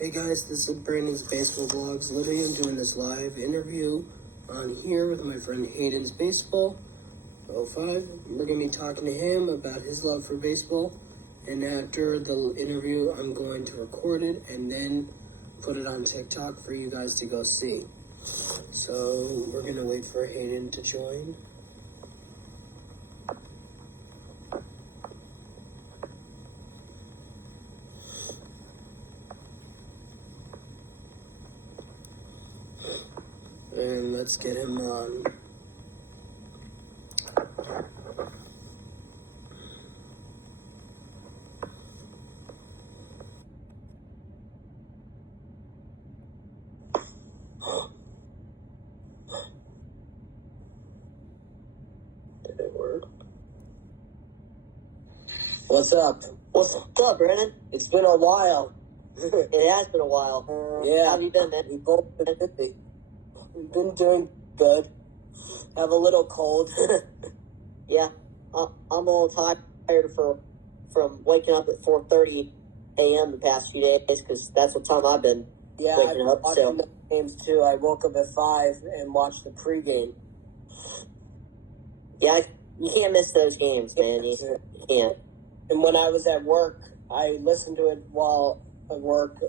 Hey guys, this is Brandon's Baseball Vlogs. Literally, I'm doing this live interview on here with my friend Hayden's Baseball 05. We're going to be talking to him about his love for baseball. And after the interview, I'm going to record it and then put it on TikTok for you guys to go see. So we're going to wait for Hayden to join. And let's get him on. Did it work? What's up? What's up, Brandon? It's been a while. It has been a while. Yeah. How have you been, man? We've both been busy. We've been doing good. Have a little cold. Yeah, I'm a little tired from waking up at 4:30 a.m. the past few days because that's what time I've been waking up. Watching the games too. I woke up at 5 and watched the pregame. Yeah, you can't miss those games, man. You can't. And when I was at work, I listened to it while at work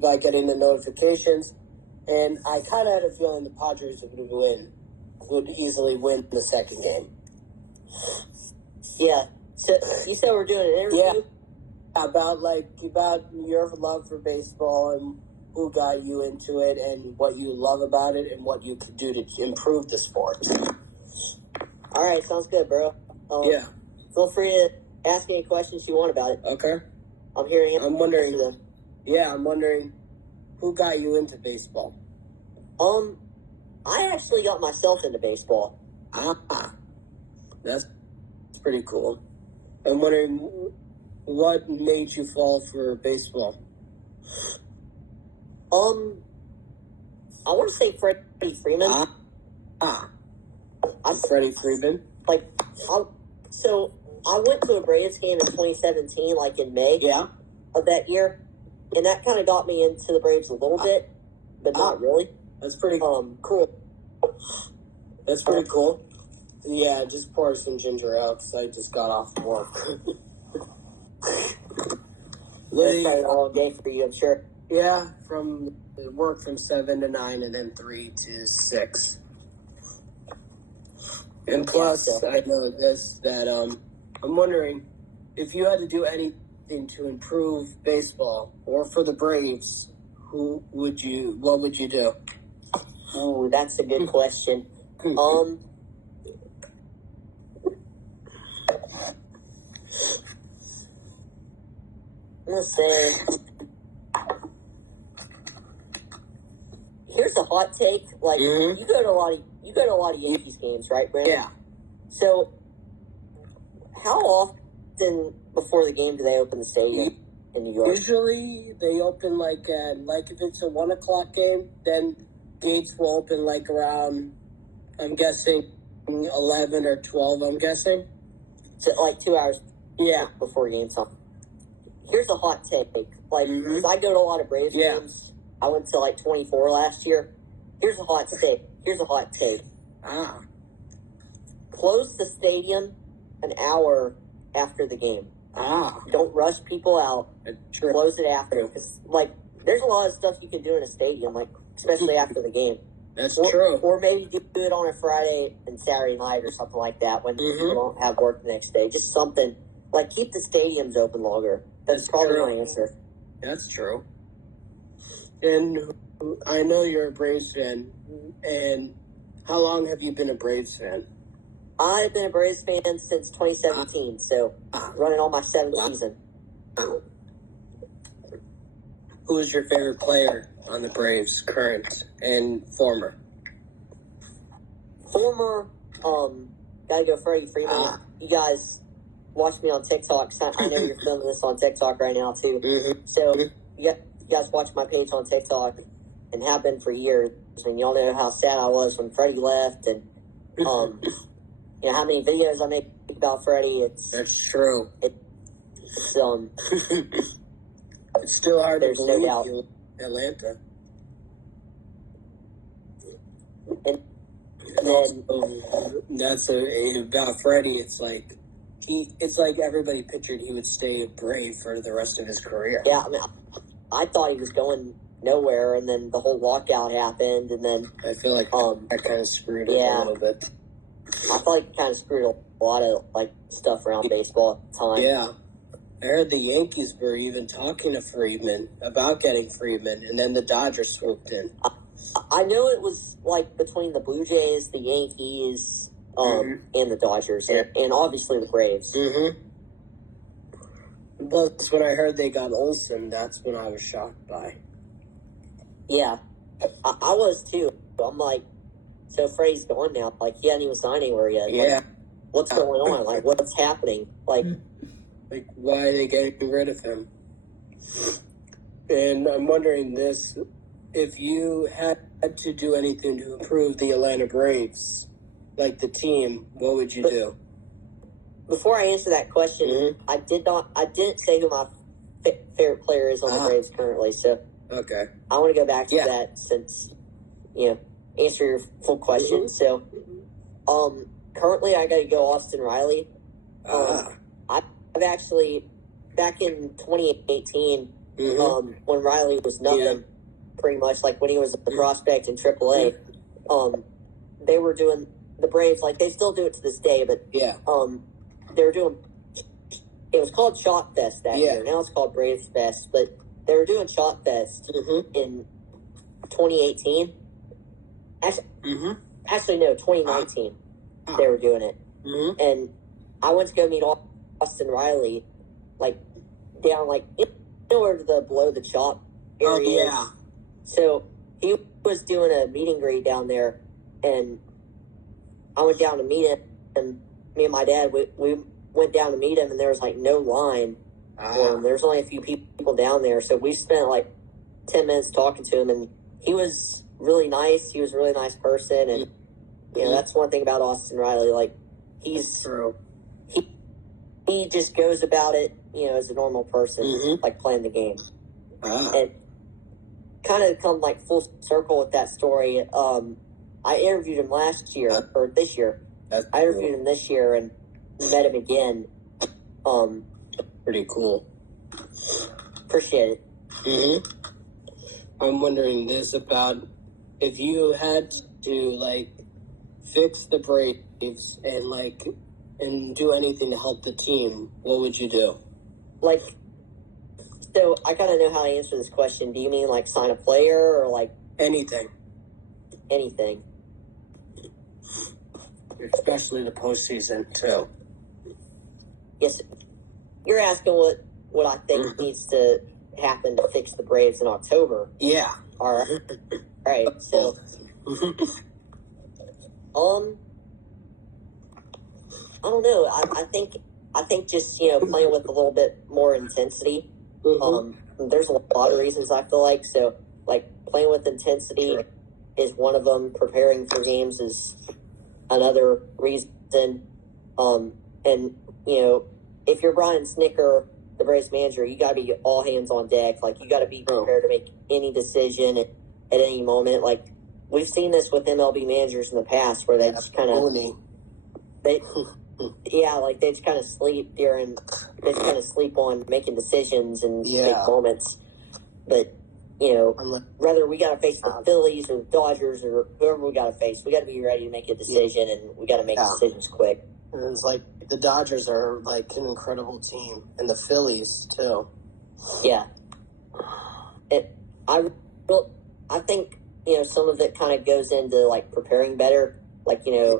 by getting the notifications. And I kind of had a feeling the Padres would easily win the second game. Yeah. So you said we're doing an interview? Yeah. About your love for baseball and who got you into it and what you love about it and what you could do to improve the sport. All right, sounds good, bro. Yeah. Feel free to ask any questions you want about it. Okay. I'm here to answer them. I'm wondering who got you into baseball? I actually got myself into baseball. That's pretty cool. I'm wondering what made you fall for baseball? I want to say Freddie Freeman. Freddie Freeman? So I went to a Braves game in 2017, like in May of that year, and that kind of got me into the Braves a little bit, but not really. That's pretty cool. That's pretty cool. Yeah, just pour some ginger ale because I just got off work. That's probably a long day for you, I'm sure. Yeah, from work from 7 to 9 and then 3 to 6. And plus, I know that I'm wondering if you had to do anything to improve baseball or for the Braves, what would you do? Ooh, that's a good question. I'm gonna say, here's a hot take. You go to a lot of Yankees games, right, Brandon? Yeah. So, how often before the game do they open the stadium in New York? Usually they open if it's a 1 o'clock game, then gates will open around, I'm guessing 11 or 12. I'm guessing. So 2 hours. Yeah. Before game time. Here's a hot take. Because I go to a lot of Braves games. I went to 24 last year. Here's a hot take. Close the stadium an hour after the game. Don't rush people out. True. Close it after. Because, there's a lot of stuff you can do in a stadium, especially after the game. That's true. Or maybe do it on a Friday and Saturday night or something like that when people don't have work the next day. Just something. Keep the stadiums open longer. That's probably my answer. That's true. And I know you're a Braves fan. And how long have you been a Braves fan? I've been a Braves fan since 2017, so running on my 7th season. Who is your favorite player on the Braves, current and former? Former, gotta go Freddie Freeman. You guys watch me on TikTok. I know you're filming this on TikTok right now, too. So, you guys watch my page on TikTok and have been for years. And y'all know how sad I was when Freddie left and, how many videos I make about Freddie. That's true. It's It's still hard There's to no believe doubt. you, Atlanta. And And then also, that's about Freddie. It's like everybody pictured he would stay a Brave for the rest of his career. yeah, I mean, I thought he was going nowhere, and then the whole lockout happened, and then I feel like that kind of screwed it a yeah. little bit. I feel like he kind of screwed a lot of like stuff around baseball at the time. Yeah. I heard the Yankees were even talking to Friedman about getting Friedman, and then the Dodgers swooped in. I know it was like between the Blue Jays, the Yankees, and the Dodgers, and obviously the Braves. Mm-hmm. But when I heard they got Olsen, that's when I was shocked by. Yeah, I was too. I'm like, so Freddie's gone now. Like, he hadn't even signed anywhere yet. Yeah. Like, what's going on? Like, what's happening? Like, why are they getting rid of him? And I'm wondering this, if you had to do anything to improve the Atlanta Braves, like the team, what would you do? Before I answer that question, I didn't say who my favorite player is on the Braves currently, so okay. I want to go back to that since, answer your full question. So, currently I got to go Austin Riley. I've actually, back in 2018, when Riley was nothing, pretty much, like when he was a prospect in AAA, they were doing, the Braves, like they still do it to this day, but they were doing, it was called Shot Fest that year. Now it's called Braves Fest, but they were doing Shot Fest in 2018. Actually, no, 2019. They were doing it. And I went to go meet Austin Riley, like, down, like, where the below the shop area is. So he was doing a meet and greet down there, and I went down to meet him, and me and my dad, we went down to meet him, and there was, like, no line for him. There was only a few people down there, so we spent, like, 10 minutes talking to him, and he was really nice. He was a really nice person, and, that's one thing about Austin Riley. Like, he's... He just goes about it, as a normal person, like playing the game. And kind of come like full circle with that story. I interviewed him last year, or this year. I interviewed him this year and met him again. Pretty cool. Appreciate it. I'm wondering this about if you had to like fix the Braves and do anything to help the team, what would you do? Like, so I kind of know how to answer this question. Do you mean like sign a player or like anything? Anything. Especially the postseason too. Yes, you're asking what I think needs to happen to fix the Braves in October. Yeah. All right. So, I don't know. I think just playing with a little bit more intensity. There's a lot of reasons I feel like so. Like playing with intensity is one of them. Preparing for games is another reason. And if you're Brian Snicker, the Braves manager, you got to be all hands on deck. Like you got to be prepared to make any decision at any moment. Like we've seen this with MLB managers in the past, where they just kind of like they just kind of sleep on making decisions and big moments. But whether we got to face the Phillies or the Dodgers or whoever we got to face, we got to be ready to make a decision, and we got to make decisions quick. And it's like the Dodgers are like an incredible team, and the Phillies too. Yeah, I think some of it kind of goes into like preparing better. Like, you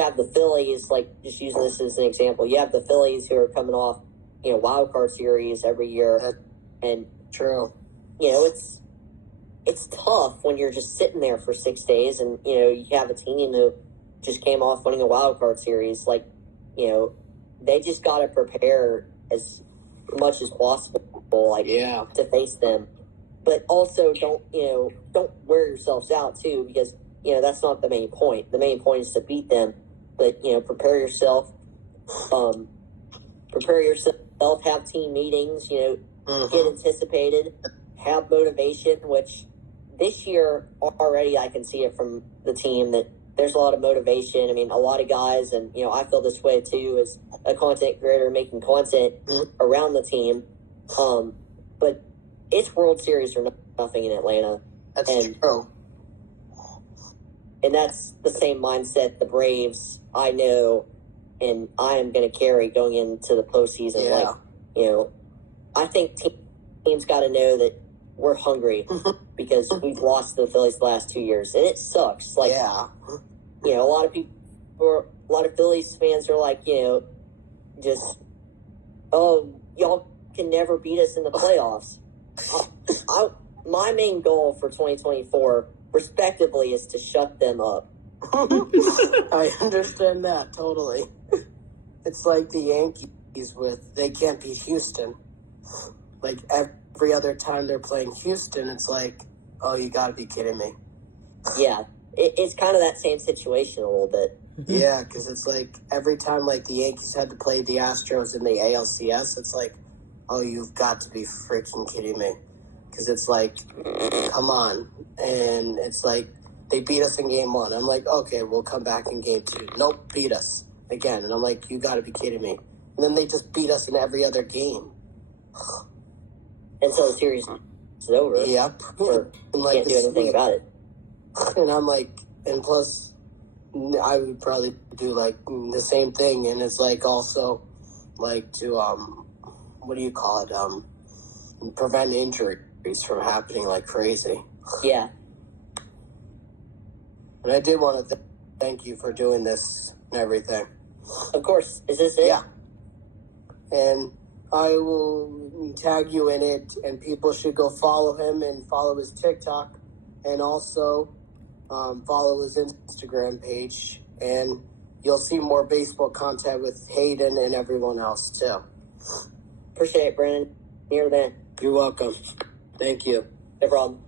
have the Phillies, like, just using this as an example, you have the Phillies who are coming off, wild card series every year. And, true. It's tough when you're just sitting there for 6 days and, you have a team who just came off winning a wild card series. Like, they just got to prepare as much as possible, like, to face them. But also don't wear yourselves out, too, because that's not the main point. The main point is to beat them. But, prepare yourself. Have team meetings, get anticipated, have motivation, which this year already I can see it from the team that there's a lot of motivation. I mean, a lot of guys, and I feel this way too as a content creator making content around the team. But it's World Series or nothing in Atlanta. That's true. And that's the same mindset the Braves, I know, and I am going to carry going into the postseason. Yeah. I think teams got to know that we're hungry because we've lost to the Phillies the last 2 years, and it sucks. A lot of people, a lot of Phillies fans are like, just, oh, y'all can never beat us in the playoffs. My main goal for 2024, respectively, is to shut them up. I understand that totally. It's like the Yankees they can't beat Houston. Like every other time they're playing Houston, it's like, oh, you gotta be kidding me. Yeah, it's kind of that same situation a little bit. Yeah, because it's like every time like the Yankees had to play the Astros in the ALCS, it's like, oh, you've got to be freaking kidding me. Because it's like, come on. And it's like, they beat us in game 1. I'm like, okay, we'll come back in game 2. Nope, beat us again. And I'm like, you got to be kidding me. And then they just beat us in every other game. Until the series is over. Yep. And can't do anything about it. And I'm like, and plus, I would probably do like the same thing. And it's like also like to, what do you call it? Prevent injuries from happening like crazy. Yeah. And I did want to thank you for doing this and everything. Of course. Is this it? Yeah. And I will tag you in it, and people should go follow him and follow his TikTok, and also follow his Instagram page. And you'll see more baseball content with Hayden and everyone else, too. Appreciate it, Brandon. You're the man. You're welcome. Thank you. No problem.